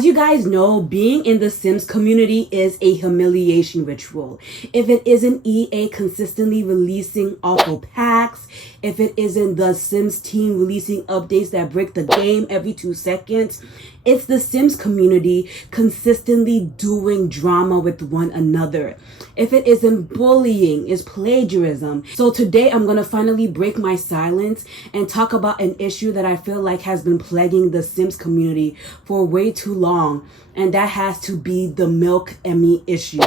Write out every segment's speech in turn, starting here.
As you guys know, being in the Sims community is a humiliation ritual. If it isn't EA consistently releasing awful packs, if it isn't the Sims team releasing updates that break the game every 2 seconds, it's the Sims community consistently doing drama with one another. If it isn't bullying, it's plagiarism. So today I'm going to finally break my silence and talk about an issue that I feel like has been plaguing the Sims community for way too long. And that has to be the Milkemie issue.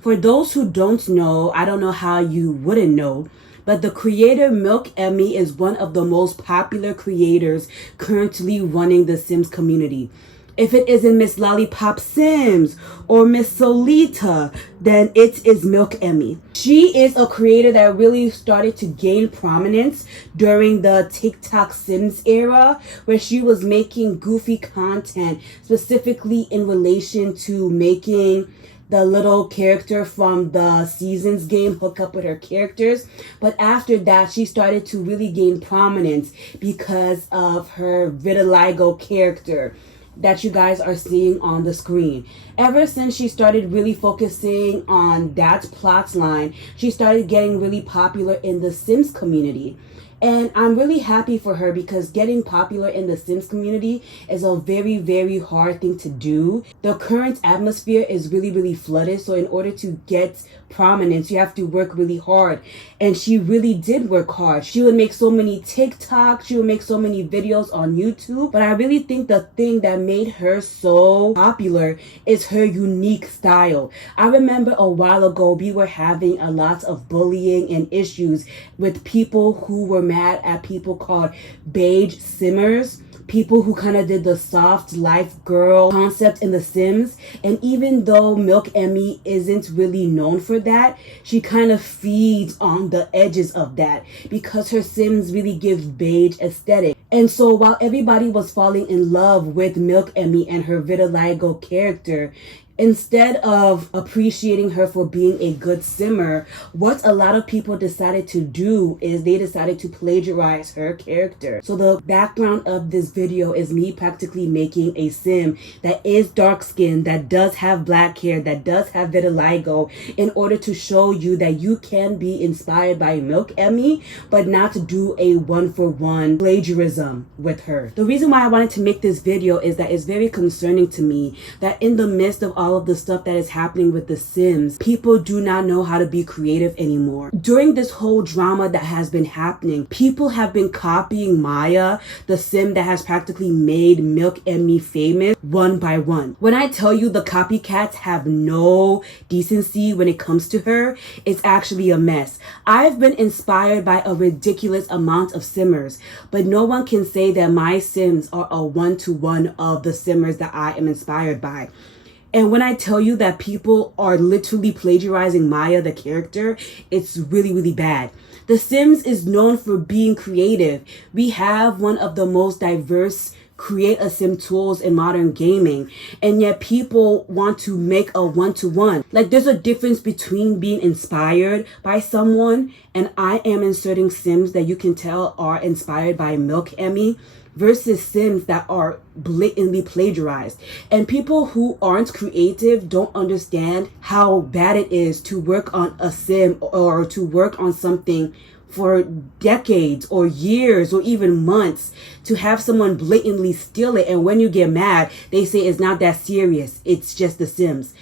For those who don't know, I don't know how you wouldn't know, but the creator Milkemie is one of the most popular creators currently running the Sims community. If it isn't Miss Lollipop Sims or Miss Solita, then it is Milkemie. She is a creator that really started to gain prominence during the TikTok Sims era, where she was making goofy content specifically in relation to making the little character from the Seasons game hook up with her characters. But after that, she started to really gain prominence because of her vitiligo character that you guys are seeing on the screen. Ever since she started really focusing on that plot line, she started getting really popular in the Sims community. And I'm really happy for her, because getting popular in the Sims community is a very, very hard thing to do. The current atmosphere is really, really flooded. So in order to get prominence, you have to work really hard. And she really did work hard. She would make so many TikToks. She would make so many videos on YouTube. But I really think the thing that made her so popular is her unique style. I remember a while ago, we were having a lot of bullying and issues with people who were mad at people called beige simmers, people who kind of did the soft life girl concept in the Sims. And even though Milkemie isn't really known for that, she kind of feeds on the edges of that because her Sims really give beige aesthetic. And so while everybody was falling in love with Milkemie and her vitiligo character, instead of appreciating her for being a good simmer, what a lot of people decided to do is they decided to plagiarize her character. So the background of this video is me practically making a sim that is dark skinned, that does have black hair, that does have vitiligo, in order to show you that you can be inspired by Milkemie, but not to do a one-for-one plagiarism with her. The reason why I wanted to make this video is that it's very concerning to me that in the midst of all of the stuff that is happening with the Sims, people do not know how to be creative anymore. During this whole drama that has been happening, people have been copying Maya, the Sim that has practically made Milkemie famous, one by one. When I tell you the copycats have no decency when it comes to her, it's actually a mess. I've been inspired by a ridiculous amount of simmers, but no one can say that my Sims are a one-to-one of the simmers that I am inspired by. And when I tell you that people are literally plagiarizing Maya, the character, it's really, really bad. The Sims is known for being creative. We have one of the most diverse create a sim tools in modern gaming, and yet people want to make a one-to-one. Like, there's a difference between being inspired by someone, and I am inserting Sims that you can tell are inspired by Milkemie, versus Sims that are blatantly plagiarized. And people who aren't creative don't understand how bad it is to work on a Sim or to work on something for decades or years or even months, to have someone blatantly steal it, and when you get mad, they say it's not that serious, it's just the Sims.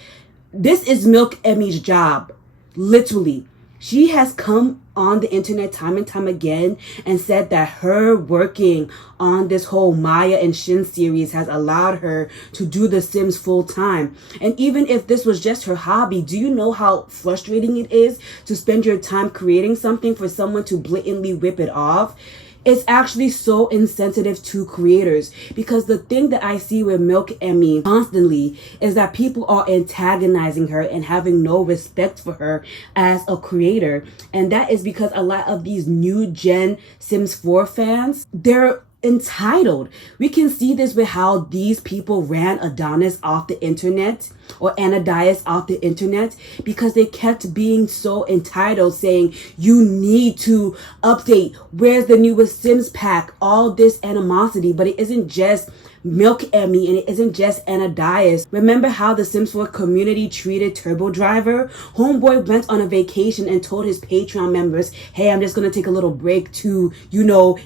This is Milkemie's job, literally. She has come on the internet time and time again and said that her working on this whole Maya and Shin series has allowed her to do The Sims full time. And even if this was just her hobby, do you know how frustrating it is to spend your time creating something for someone to blatantly rip it off? It's actually so insensitive to creators, because the thing that I see with Milkemie constantly is that people are antagonizing her and having no respect for her as a creator. And that is because a lot of these new gen Sims 4 fans, they're entitled. We can see this with how these people ran Adonis off the internet, or Anadias off the internet, because they kept being so entitled, saying you need to update, where's the newest Sims pack, all this animosity. But it isn't just Milkemie, and it isn't just Anadias. Remember how the Sims 4 community treated Turbo Driver? Homeboy went on a vacation and told his Patreon members, hey, I'm just gonna take a little break to,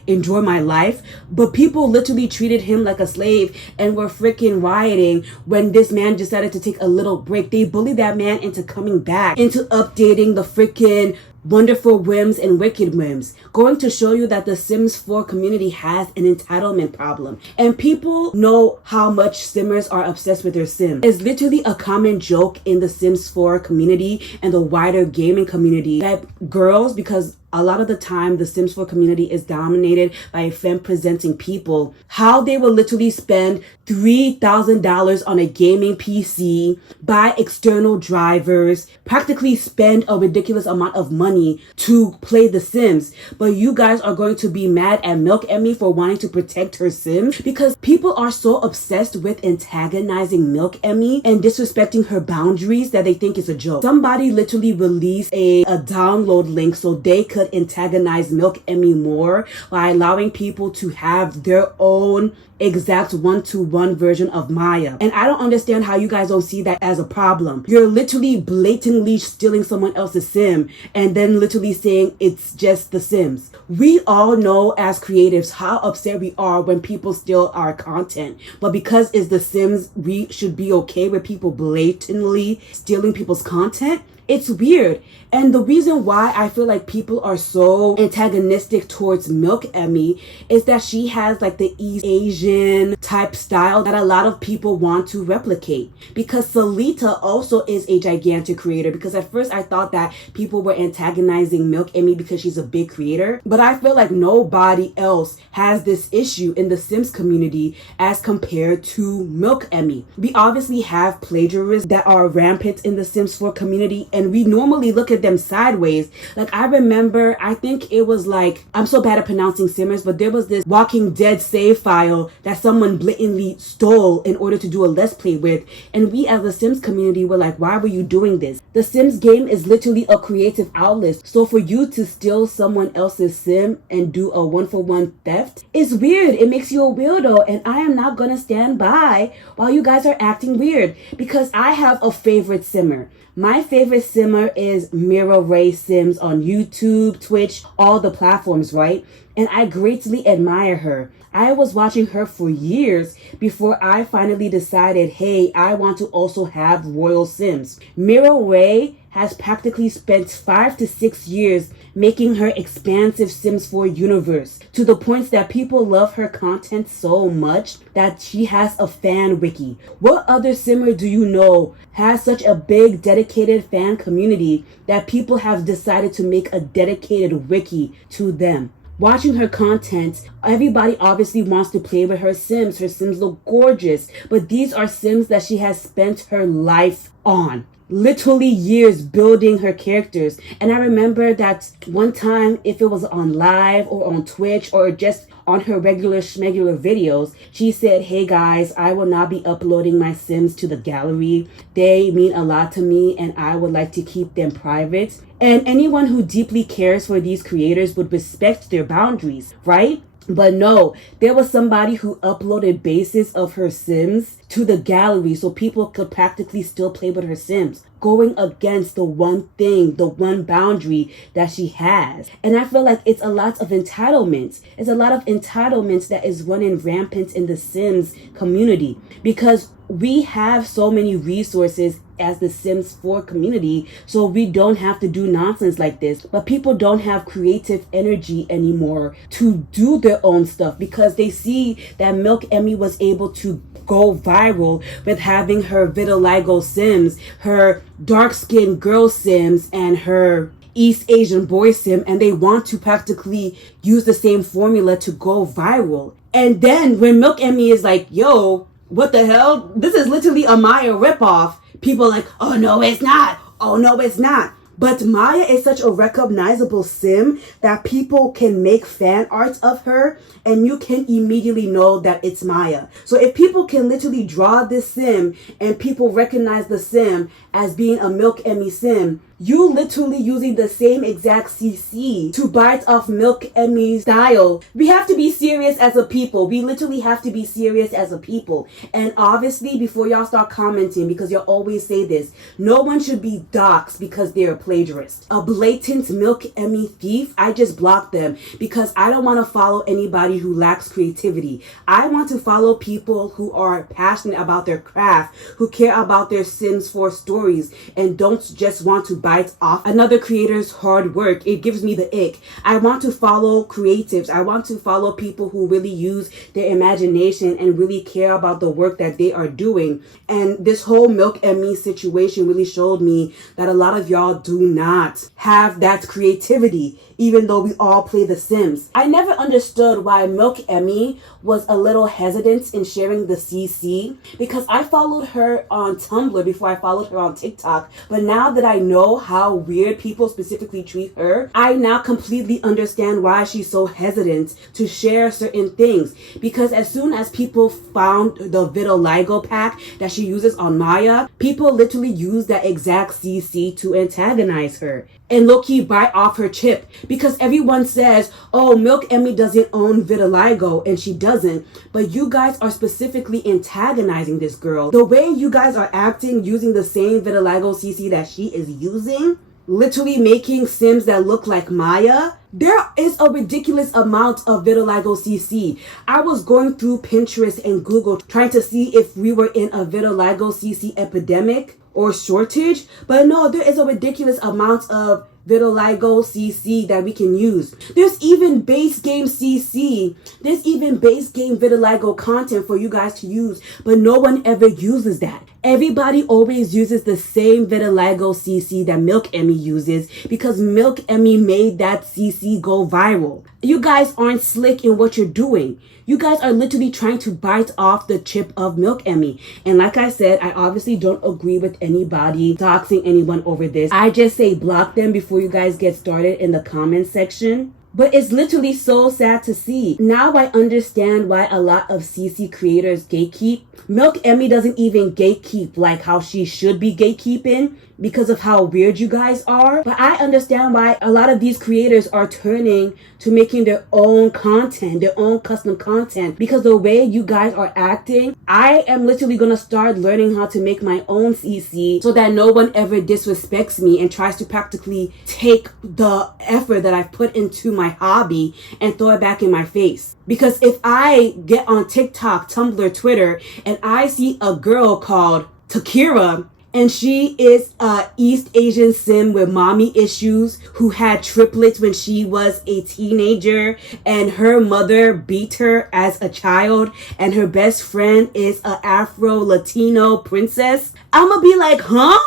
enjoy my life. But people literally treated him like a slave and were freaking rioting when this man decided to take a little break. They bullied that man into coming back, into updating the freaking wonderful whims and wicked whims, going to show you that the Sims 4 community has an entitlement problem. And people know how much Simmers are obsessed with their Sims. It's literally a common joke in the Sims 4 community and the wider gaming community that girls, because a lot of the time the Sims 4 community is dominated by femme-presenting people, how they will literally spend $3,000 on a gaming PC, buy external drivers, practically spend a ridiculous amount of money to play The Sims. But you guys are going to be mad at Milkemie for wanting to protect her Sims because people are so obsessed with antagonizing Milkemie and disrespecting her boundaries that they think it's a joke. Somebody literally released a download link so they could antagonize Milkemie more by allowing people to have their own exact one-to-one version of Maya. And I don't understand how you guys don't see that as a problem. You're literally blatantly stealing someone else's Sim and then literally saying it's just The Sims. We all know as creatives how upset we are when people steal our content. But because it's The Sims, we should be okay with people blatantly stealing people's content. It's weird. And the reason why I feel like people are so antagonistic towards Milkemie is that she has like the East Asian type style that a lot of people want to replicate. Because Salita also is a gigantic creator. Because at first I thought that people were antagonizing Milkemie because she's a big creator. But I feel like nobody else has this issue in the Sims community as compared to Milkemie. We obviously have plagiarists that are rampant in the Sims 4 community, and we normally look at them sideways. Like I remember, I think it was like, I'm so bad at pronouncing Simmers, but there was this Walking Dead save file that someone blatantly stole in order to do a Let's Play with. And we as the Sims community were like, why were you doing this? The Sims game is literally a creative outlet. So for you to steal someone else's Sim and do a one-for-one theft is weird. It makes you a weirdo. And I am not gonna stand by while you guys are acting weird, because I have a favorite Simmer. My favorite Simmer is Mira Ray Sims on YouTube, Twitch, all the platforms, right? And I greatly admire her. I was watching her for years before I finally decided, hey, I want to also have Royal Sims. Mira Ray has practically spent 5 to 6 years making her expansive Sims 4 universe, to the point that people love her content so much that she has a fan wiki. What other Simmer do you know has such a big dedicated fan community that people have decided to make a dedicated wiki to them? Watching her content, everybody obviously wants to play with her Sims. Her Sims look gorgeous, but these are Sims that she has spent her life on. Literally years building her characters. And I remember that one time, if it was on live or on Twitch or just on her regular schmegular videos, she said, hey guys, I will not be uploading my Sims to the gallery. They mean a lot to me and I would like to keep them private. And anyone who deeply cares for these creators would respect their boundaries, right? But no, there was somebody who uploaded bases of her Sims to the gallery so people could practically still play with her Sims, going against the one thing, the one boundary that she has. And I feel like it's a lot of entitlements. It's a lot of entitlements that is running rampant in the Sims community, because we have so many resources as the Sims 4 community, so we don't have to do nonsense like this. But people don't have creative energy anymore to do their own stuff because they see that Milkemie was able to go viral with having her vitiligo Sims, her dark-skinned girl Sims, and her East Asian boy Sim, and they want to practically use the same formula to go viral. And then when Milkemie is like, yo, what the hell? This is literally a Maya ripoff. People are like, oh no, it's not. Oh no, it's not. But Maya is such a recognizable Sim that people can make fan arts of her and you can immediately know that it's Maya. So if people can literally draw this Sim and people recognize the Sim as being a Milkemie Sim, You literally using the same exact CC to bite off Milkemie's style. We have to be serious as a people. We literally have to be serious as a people. And obviously, before y'all start commenting, because you'll always say this, no one should be doxxed because they're a plagiarist. A blatant Milkemie thief, I just blocked them because I don't want to follow anybody who lacks creativity. I want to follow people who are passionate about their craft, who care about their Sims 4 stories, and don't just want to bite off another creator's hard work. It gives me the ick. I want to follow creatives. I want to follow people who really use their imagination and really care about the work that they are doing. And this whole Milkemie situation really showed me that a lot of y'all do not have that creativity, even though we all play The Sims. I never understood why Milkemie was a little hesitant in sharing the CC, because I followed her on Tumblr before I followed her on TikTok. But now that I know how weird people specifically treat her, I now completely understand why she's so hesitant to share certain things. Because as soon as people found the vitiligo pack that she uses on Maya, people literally use that exact CC to antagonize her and low-key bite off her chip, because everyone says, oh, Milkemie doesn't own vitiligo, and she doesn't. But you guys are specifically antagonizing this girl. The way you guys are acting using the same vitiligo CC that she is using, literally making Sims that look like Maya, there is a ridiculous amount of vitiligo CC. I was going through Pinterest and Google trying to see if we were in a vitiligo CC epidemic or shortage, but no, there is a ridiculous amount of vitiligo CC that we can use. There's even base game CC. There's even base game vitiligo content for you guys to use, but no one ever uses that. Everybody always uses the same vitiligo CC that Milkemie uses because Milkemie made that CC go viral. You guys aren't slick in what you're doing. You guys are literally trying to bite off the chip of Milkemie. And like I said, I obviously don't agree with anybody doxing anyone over this. I just say block them before you guys get started in the comment section. But it's literally so sad to see. Now I understand why a lot of CC creators gatekeep. Milkemie doesn't even gatekeep like how she should be gatekeeping because of how weird you guys are. But I understand why a lot of these creators are turning to making their own content, their own custom content, because the way you guys are acting, I am literally gonna start learning how to make my own CC so that no one ever disrespects me and tries to practically take the effort that I've put into my hobby and throw it back in my face. Because if I get on TikTok, Tumblr, Twitter, and I see a girl called Takira, and she is a East Asian Sim with mommy issues who had triplets when she was a teenager, and her mother beat her as a child, and her best friend is a Afro-Latino princess, I'ma be like, huh?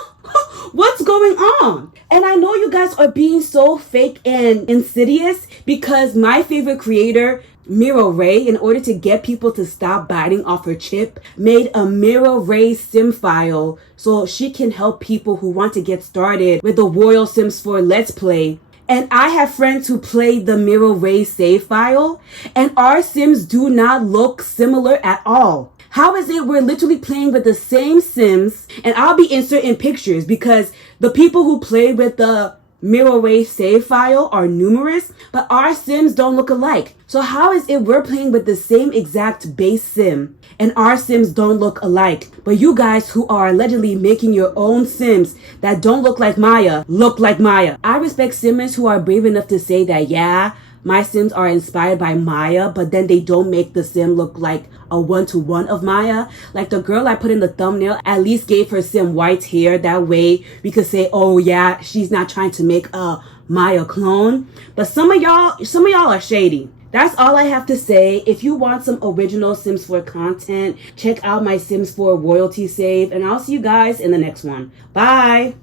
What's going on? And I know you guys are being so fake and insidious because my favorite creator, Mira Ray, in order to get people to stop biting off her chip, made a Mira Ray sim file so she can help people who want to get started with the Royal Sims 4 Let's Play. And I have friends who play the Mira Ray save file, and our Sims do not look similar at all. How is it we're literally playing with the same Sims, and I'll be inserting pictures because the people who play with the Mira Ray save file are numerous, but our Sims don't look alike. So how is it we're playing with the same exact base Sim and our Sims don't look alike, but you guys who are allegedly making your own Sims that don't look like Maya look like Maya? I respect Simmers who are brave enough to say that, yeah, my Sims are inspired by Maya, but then they don't make the Sim look like a one-to-one of Maya. Like the girl I put in the thumbnail at least gave her Sim white hair. That way we could say, oh yeah, she's not trying to make a Maya clone. But some of y'all are shady. That's all I have to say. If you want some original Sims 4 content, check out my Sims 4 royalty save, and I'll see you guys in the next one. Bye!